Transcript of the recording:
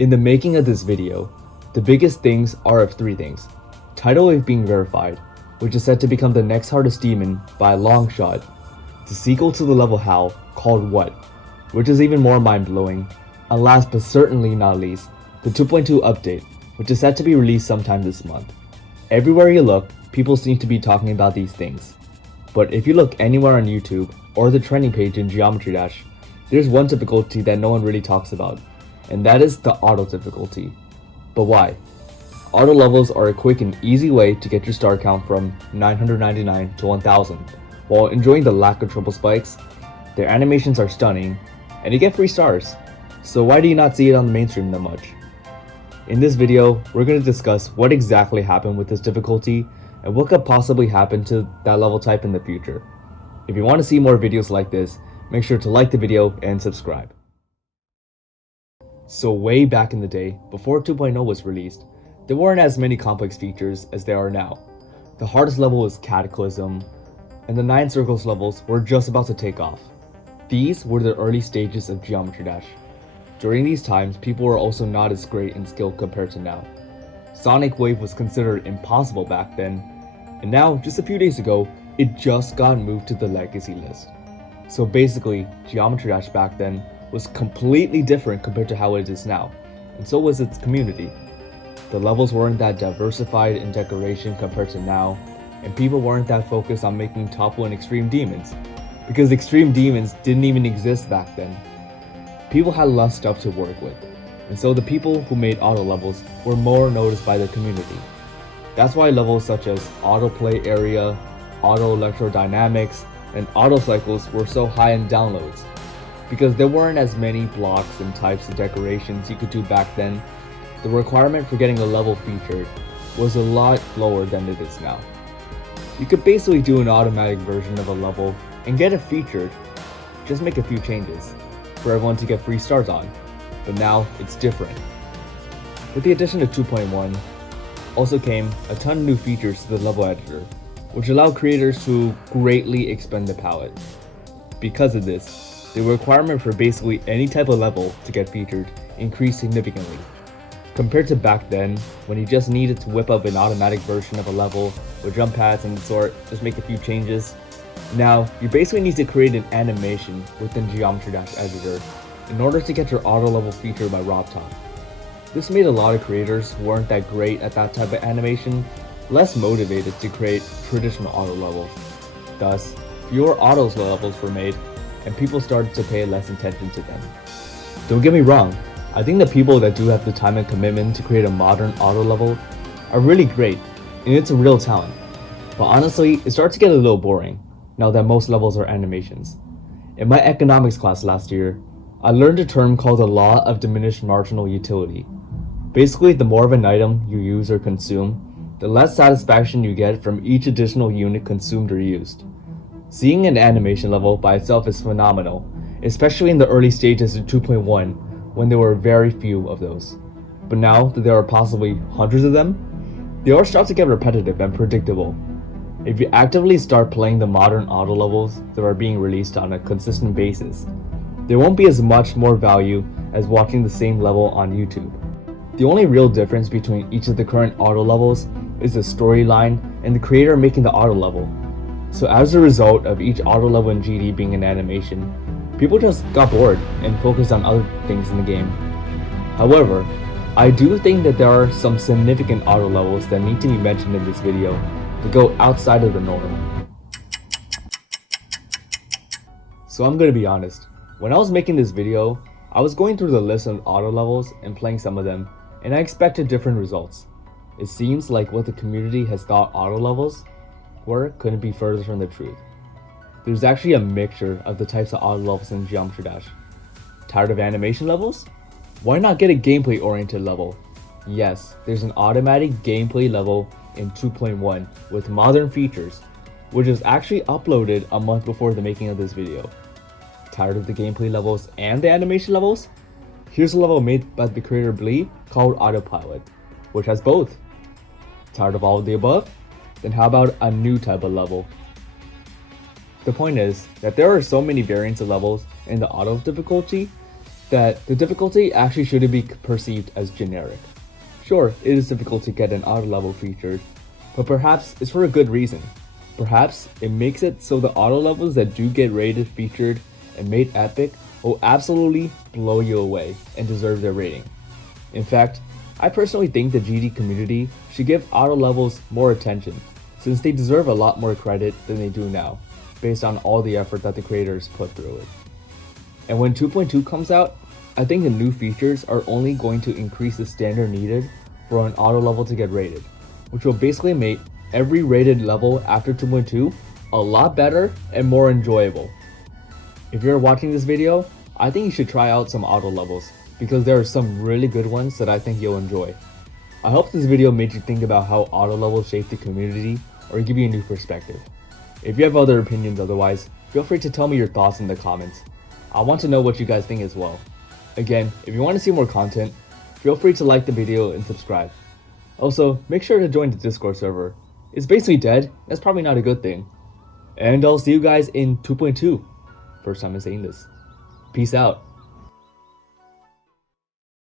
In the making of this video, the biggest things are of three things. Tidal Wave being verified, which is said to become the next hardest demon by a long shot. The sequel to the level HAL, called What, which is even more mind-blowing. And last but certainly not least, the 2.2 update, which is set to be released sometime this month. Everywhere you look, people seem to be talking about these things. But if you look anywhere on YouTube or the trending page in Geometry Dash, there's one difficulty that no one really talks about, and that is the auto difficulty. But why? Auto levels are a quick and easy way to get your star count from 999 to 1000, while enjoying the lack of triple spikes. Their animations are stunning, and you get free stars, so why do you not see it on the mainstream that much? In this video, we're going to discuss what exactly happened with this difficulty and what could possibly happen to that level type in the future. If you want to see more videos like this, make sure to like the video and subscribe. So way back in the day, before 2.0 was released, there weren't as many complex features as there are now. The hardest level was Cataclysm, and the 9 circles levels were just about to take off. These were the early stages of Geometry Dash. During these times, people were also not as great in skill compared to now. Sonic Wave was considered impossible back then, and now, just a few days ago, it just got moved to the legacy list. So basically, Geometry Dash back then was completely different compared to how it is now, and so was its community. The levels weren't that diversified in decoration compared to now, and people weren't that focused on making top 1 extreme demons, because extreme demons didn't even exist back then. People had less stuff to work with, and so the people who made auto levels were more noticed by the community. That's why levels such as Auto Play Area, Auto Electrodynamics, and Auto Cycles were so high in downloads, because there weren't as many blocks and types of decorations you could do back then. The requirement for getting a level featured was a lot lower than it is now. You could basically do an automatic version of a level and get it featured, just make a few changes for everyone to get free stars on, but now it's different. With the addition of 2.1, also came a ton of new features to the level editor, which allowed creators to greatly expand the palette. Because of this, the requirement for basically any type of level to get featured increased significantly. Compared to back then, when you just needed to whip up an automatic version of a level with jump pads and the sort, just make a few changes. Now, you basically need to create an animation within Geometry Dash Editor in order to get your auto level featured by RobTop. This made a lot of creators who weren't that great at that type of animation less motivated to create traditional auto levels. Thus, fewer auto levels were made, and people started to pay less attention to them. Don't get me wrong, I think the people that do have the time and commitment to create a modern auto level are really great, and it's a real talent. But honestly, it starts to get a little boring now that most levels are animations. In my economics class last year, I learned a term called the law of diminished marginal utility. Basically, the more of an item you use or consume, the less satisfaction you get from each additional unit consumed or used. Seeing an animation level by itself is phenomenal, especially in the early stages of 2.1 when there were very few of those. But now that there are possibly hundreds of them, they all start to get repetitive and predictable. If you actively start playing the modern auto levels that are being released on a consistent basis, there won't be as much more value as watching the same level on YouTube. The only real difference between each of the current auto levels is the storyline and the creator making the auto level. So as a result of each auto level in GD being an animation, people just got bored and focused on other things in the game. However, I do think that there are some significant auto levels that need to be mentioned in this video to go outside of the norm. So I'm gonna be honest, when I was making this video, I was going through the list of auto levels and playing some of them, and I expected different results. It seems like what the community has thought auto levels were couldn't be further from the truth. There's actually a mixture of the types of auto levels in Geometry Dash. Tired of animation levels? Why not get a gameplay oriented level? Yes, there's an automatic gameplay level in 2.1 with modern features, which was actually uploaded a month before the making of this video. Tired of the gameplay levels and the animation levels? Here's a level made by the creator Blee called Autopilot, which has both. Tired of all of the above? Then how about a new type of level? The point is that there are so many variants of levels in the auto difficulty that the difficulty actually shouldn't be perceived as generic. Sure, it is difficult to get an auto level featured, but perhaps it's for a good reason. Perhaps it makes it so the auto levels that do get rated, featured, and made epic will absolutely blow you away and deserve their rating. In fact, I personally think the GD community should give auto levels more attention, since they deserve a lot more credit than they do now, based on all the effort that the creators put through it. And when 2.2 comes out, I think the new features are only going to increase the standard needed for an auto level to get rated, which will basically make every rated level after 2.2 a lot better and more enjoyable. If you're watching this video, I think you should try out some auto levels, because there are some really good ones that I think you'll enjoy. I hope this video made you think about how auto levels shape the community or give you a new perspective. If you have other opinions otherwise, feel free to tell me your thoughts in the comments. I want to know what you guys think as well. Again, if you want to see more content, feel free to like the video and subscribe. Also, make sure to join the Discord server. It's basically dead, that's probably not a good thing. And I'll see you guys in 2.2. First time I'm saying this. Peace out.